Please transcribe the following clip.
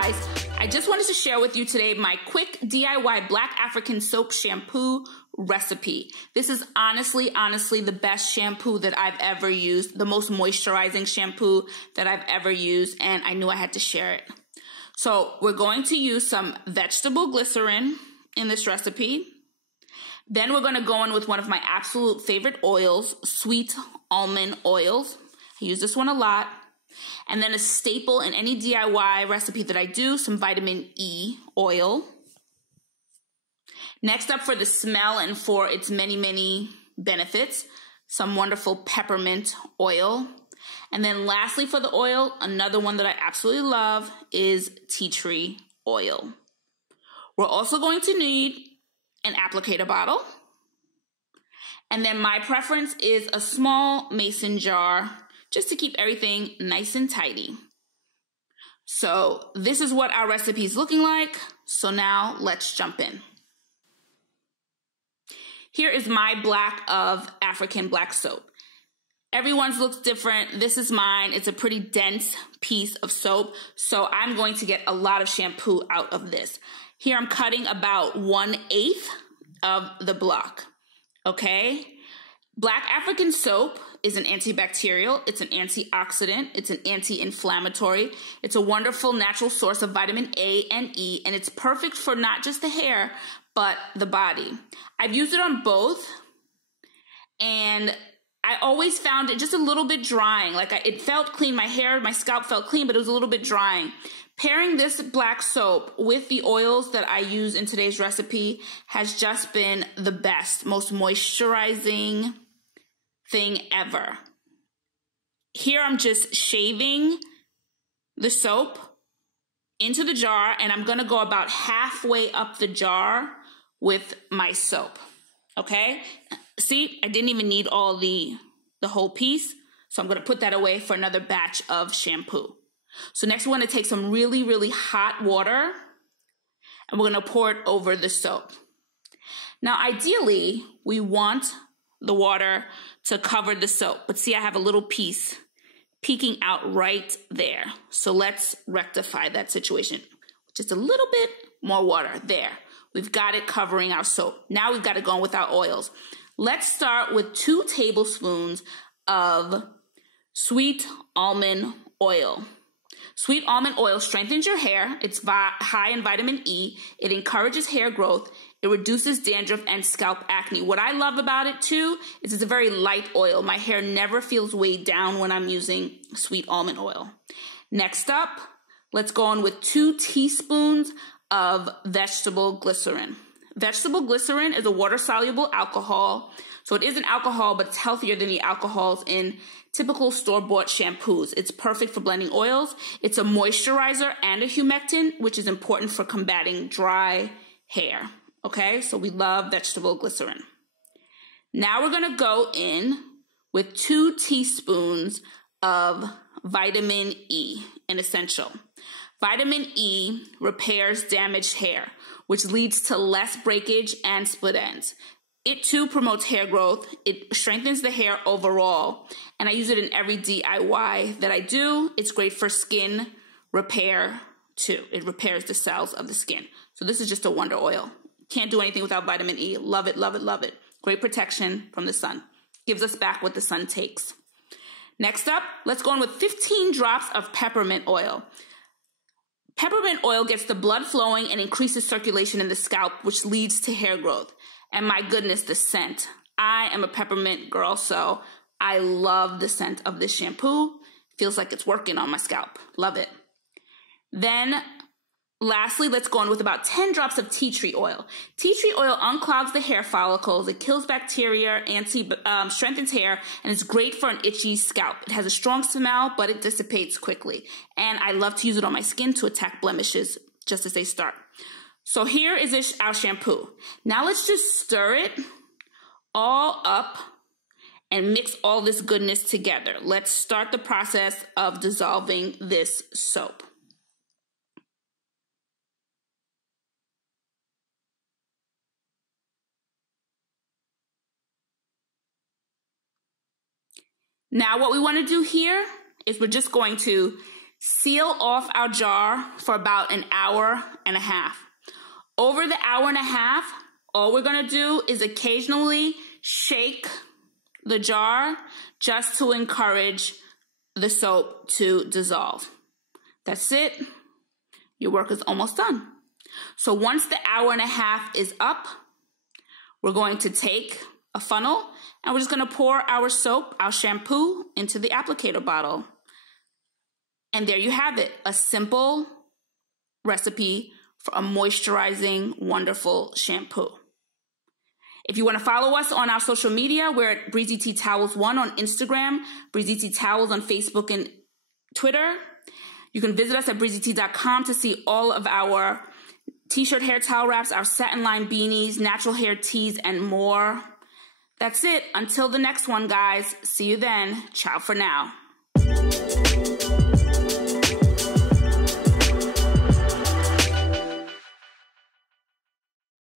guys, I just wanted to share with you today my quick DIY Black African soap shampoo recipe. This is honestly the best shampoo that I've ever used, the most moisturizing shampoo that I've ever used, and I knew I had to share it. So we're going to use some vegetable glycerin in this recipe. Then we're going to go in with one of my absolute favorite oils, sweet almond oils. I use this one a lot. And then a staple in any DIY recipe that I do, some vitamin E oil. Next up, for the smell and for its many benefits, some wonderful peppermint oil. And then lastly, for the oil, another one that I absolutely love is tea tree oil. We're also going to need an applicator bottle. And then my preference is a small mason jar, just to keep everything nice and tidy. So this is what our recipe is looking like. So now let's jump in. Here is my black of African black soap. Everyone's looks different. This is mine. It's a pretty dense piece of soap. So I'm going to get a lot of shampoo out of this. Here I'm cutting about 1/8 of the block. Okay. Black African soap is an antibacterial, it's an antioxidant, it's an anti-inflammatory, it's a wonderful natural source of vitamin A and E, and it's perfect for not just the hair, but the body. I've used it on both, and I always found it just a little bit drying. It felt clean, my scalp felt clean, but it was a little bit drying. Pairing this black soap with the oils that I use in today's recipe has just been the best, most moisturizing thing ever. Here I'm just shaving the soap into the jar, and I'm gonna go about halfway up the jar with my soap, okay? See, I didn't even need all the whole piece, so I'm gonna put that away for another batch of shampoo. So next we're gonna take some really hot water, and we're gonna pour it over the soap. Now ideally, we want the water to cover the soap, but see, I have a little piece peeking out right there. So let's rectify that situation. Just a little bit more water there. We've got it covering our soap. Now we've got to go in with our oils. Let's start with 2 tablespoons of sweet almond oil. Sweet almond oil strengthens your hair. It's high in vitamin E. It encourages hair growth. It reduces dandruff and scalp acne. What I love about it too is it's a very light oil. My hair never feels weighed down when I'm using sweet almond oil. Next up, let's go on with 2 teaspoons of vegetable glycerin. Vegetable glycerin is a water-soluble alcohol. So it is an alcohol, but it's healthier than the alcohols in typical store-bought shampoos. It's perfect for blending oils. It's a moisturizer and a humectant, which is important for combating dry hair. Okay, so we love vegetable glycerin. Now we're gonna go in with 2 teaspoons of vitamin E, an essential. Vitamin E repairs damaged hair, which leads to less breakage and split ends. It too promotes hair growth. It strengthens the hair overall, and I use it in every DIY that I do. It's great for skin repair too. It repairs the cells of the skin. So this is just a wonder oil. Can't do anything without vitamin E. Love it, love it, love it. Great protection from the sun. Gives us back what the sun takes. Next up, let's go in with 15 drops of peppermint oil. Peppermint oil gets the blood flowing and increases circulation in the scalp, which leads to hair growth. And my goodness, the scent. I am a peppermint girl, so I love the scent of this shampoo. Feels like it's working on my scalp. Love it. Then lastly, let's go on with about 10 drops of tea tree oil. Tea tree oil unclogs the hair follicles. It kills bacteria, strengthens hair, and is great for an itchy scalp. It has a strong smell, but it dissipates quickly. And I love to use it on my skin to attack blemishes just as they start. So here is our shampoo. Now let's just stir it all up and mix all this goodness together. Let's start the process of dissolving this soap. Now what we want to do here is we're just going to Seal off our jar for about an hour and a half. Over the hour and a half, all we're going to do is occasionally shake the jar just to encourage the soap to dissolve. That's it. Your work is almost done. So once the hour and a half is up, we're going to take a funnel and we're just going to pour our soap, our shampoo, into the applicator bottle. And there you have it, a simple recipe for a moisturizing, wonderful shampoo. If you want to follow us on our social media, we're at Breezy Tea Towels 1 on Instagram, Breezy Tea Towels on Facebook and Twitter. You can visit us at breezytea.com to see all of our t-shirt hair towel wraps, our satin line beanies, natural hair teas, and more. That's it. Until the next one, guys. See you then. Ciao for now.